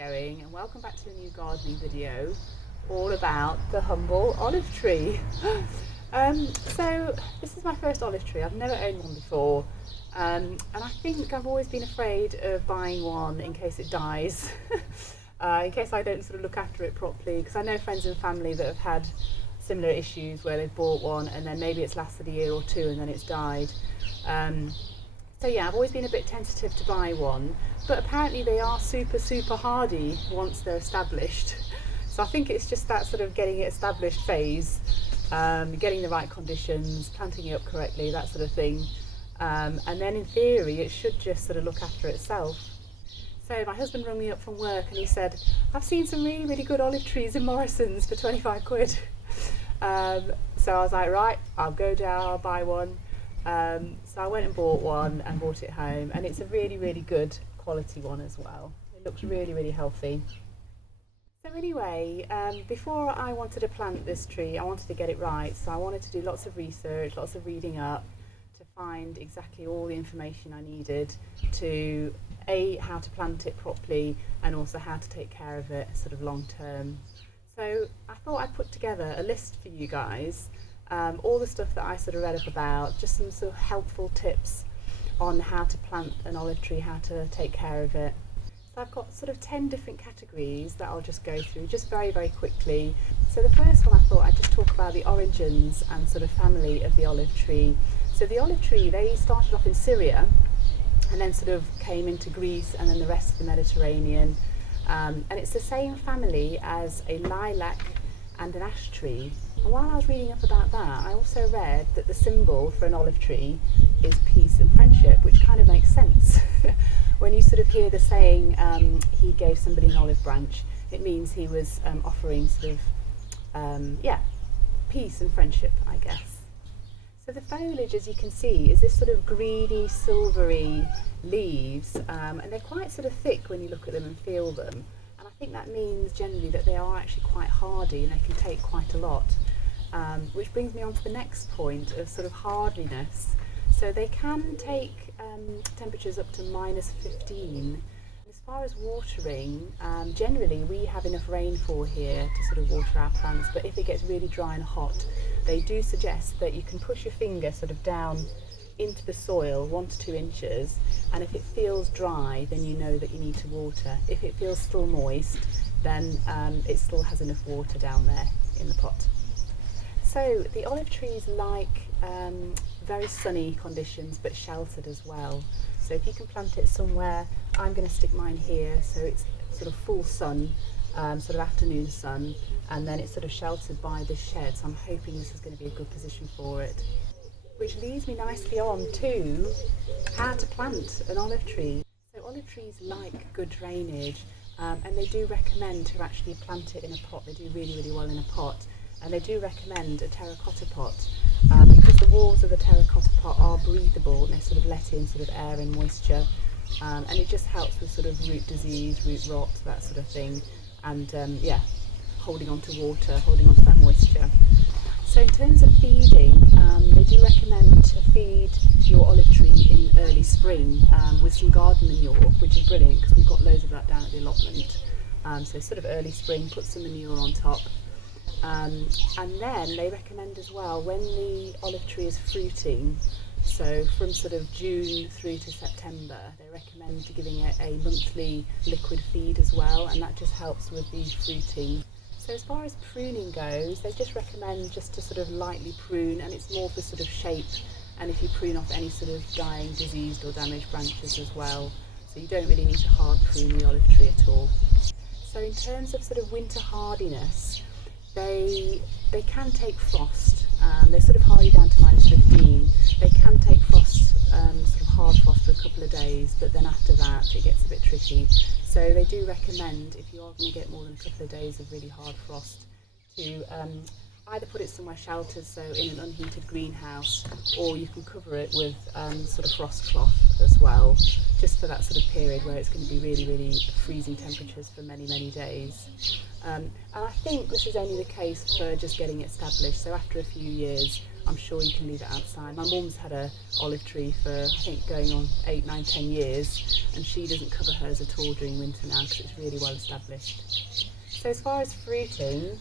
going, and welcome back to a new gardening video all about the humble olive tree. So this is my first olive tree. I've never owned one before, and I think I've always been afraid of buying one in case it dies, in case I don't sort of look after it properly, because I know friends and family that have had similar issues where they've bought one and then maybe it's lasted a year or two and then it's died. So yeah, I've always been a bit tentative to buy one, but apparently they are super hardy once they're established. So I think it's just that sort of getting it established phase, getting the right conditions, planting it up correctly, that sort of thing. And then in theory it should just sort of look after itself. So my husband rang me up from work and he said, I've seen some really good olive trees in Morrison's for 25 quid. So I was like, right, I'll go down, I'll buy one. So I went and bought one and brought it home, and it's a really good quality one as well. It looks really healthy. So anyway, before I wanted to plant this tree, I wanted to get it right. So I wanted to do lots of research, lots of reading up to find exactly all the information I needed to how to plant it properly and also how to take care of it sort of long term. So I thought I'd put together a list for you guys, all the stuff that I sort of read up about, just some sort of helpful tips on how to plant an olive tree, how to take care of it. So I've got sort of 10 different categories that I'll just go through just very quickly. So the first one, I thought I'd just talk about the origins and sort of family of the olive tree. So the olive tree, they started off in Syria and then sort of came into Greece and then the rest of the Mediterranean. And it's the same family as a lilac and an ash tree. And while I was reading up about that, I also read that the symbol for an olive tree is peace and friendship, which kind of makes sense. When you sort of hear the saying, he gave somebody an olive branch, it means he was offering sort of, peace and friendship, I guess. So the foliage, as you can see, is this sort of greeny, silvery leaves, and they're quite sort of thick when you look at them and feel them. And I think that means generally that they are actually quite hardy and they can take quite a lot. Which brings me on to the next point of sort of hardiness. So they can take temperatures up to -15. As far as watering, generally we have enough rainfall here to sort of water our plants, but if it gets really dry and hot, they do suggest that you can push your finger sort of down into the soil 1 to 2 inches, and if it feels dry, then you know that you need to water. If it feels still moist, then it still has enough water down there in the pot. So the olive trees like very sunny conditions, but sheltered as well. So if you can plant it somewhere, I'm going to stick mine here, so it's sort of full sun, sort of afternoon sun, and then it's sort of sheltered by this shed, so I'm hoping this is going to be a good position for it. Which leads me nicely on to how to plant an olive tree. So olive trees like good drainage, and they do recommend to actually plant it in a pot. They do really well in a pot, and they do recommend a terracotta pot, because the walls of the terracotta pot are breathable and they sort of let in sort of air and moisture, and it just helps with sort of root disease, root rot, that sort of thing, and holding on to water, holding on to that moisture. So in terms of feeding, they do recommend to feed your olive tree in early spring with some garden manure, which is brilliant because we've got loads of that down at the allotment. So sort of early spring, put some manure on top. And then they recommend as well, when the olive tree is fruiting, so from sort of June through to September, they recommend giving it a monthly liquid feed as well, and that just helps with the fruiting. So as far as pruning goes, they just recommend just to sort of lightly prune, and it's more for sort of shape, and if you prune off any sort of dying, diseased or damaged branches as well. So you don't really need to hard prune the olive tree at all. So in terms of sort of winter hardiness, they can take frost. They're sort of hardy down to -15. They can take frost, sort of hard frost for a couple of days, but then after that it gets a bit tricky. So they do recommend, if you are going to get more than a couple of days of really hard frost, to either put it somewhere sheltered, so in an unheated greenhouse, or you can cover it with sort of frost cloth as well, just for that sort of period where it's going to be really freezing temperatures for many days. And I think this is only the case for just getting it established, so after a few years I'm sure you can leave it outside. My mum's had a olive tree for, I think, going on 8, 9, 10 years, and she doesn't cover hers at all during winter now because it's really well established. So as far as fruiting,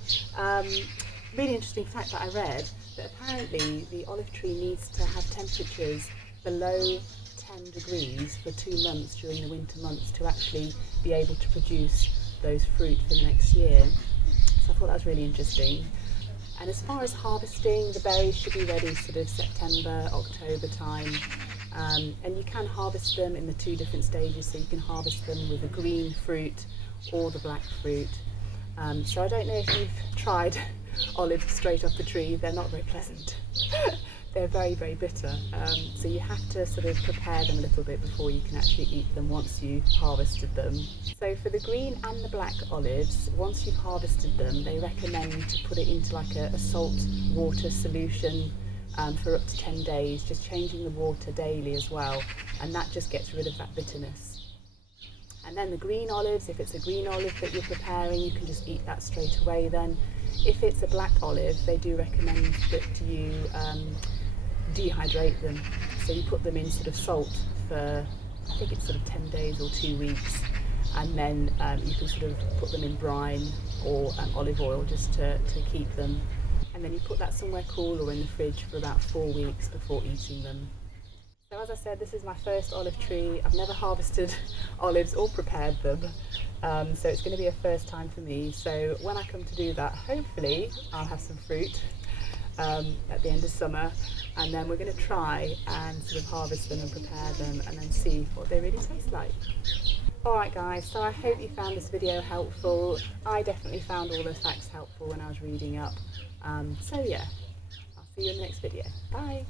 really interesting fact that I read, that apparently the olive tree needs to have temperatures below 10 degrees for 2 months during the winter months to actually be able to produce those fruit for the next year. So I thought that was really interesting. And as far as harvesting, the berries should be ready sort of September, October time. And you can harvest them in the 2 different stages, so you can harvest them with the green fruit or the black fruit. So I don't know if you've tried olives straight off the tree. They're not very pleasant. They're very, very bitter. So you have to sort of prepare them a little bit before you can actually eat them once you've harvested them. So for the green and the black olives, once you've harvested them, they recommend to put it into like a salt water solution for up to 10 days, just changing the water daily as well, and that just gets rid of that bitterness. And then the green olives, if it's a green olive that you're preparing, you can just eat that straight away then. If it's a black olive, they do recommend that you dehydrate them. So you put them in sort of salt for, I think it's sort of 10 days or 2 weeks, and then you can sort of put them in brine or olive oil just to keep them. And then you put that somewhere cool or in the fridge for about 4 weeks before eating them. So as I said, this is my first olive tree. I've never harvested olives or prepared them, so it's going to be a first time for me. So when I come to do that, hopefully I'll have some fruit at the end of summer, and then we're going to try and sort of harvest them and prepare them and then see what they really taste like. Alright guys, so I hope you found this video helpful. I definitely found all those facts helpful when I was reading up. So yeah, I'll see you in the next video. Bye!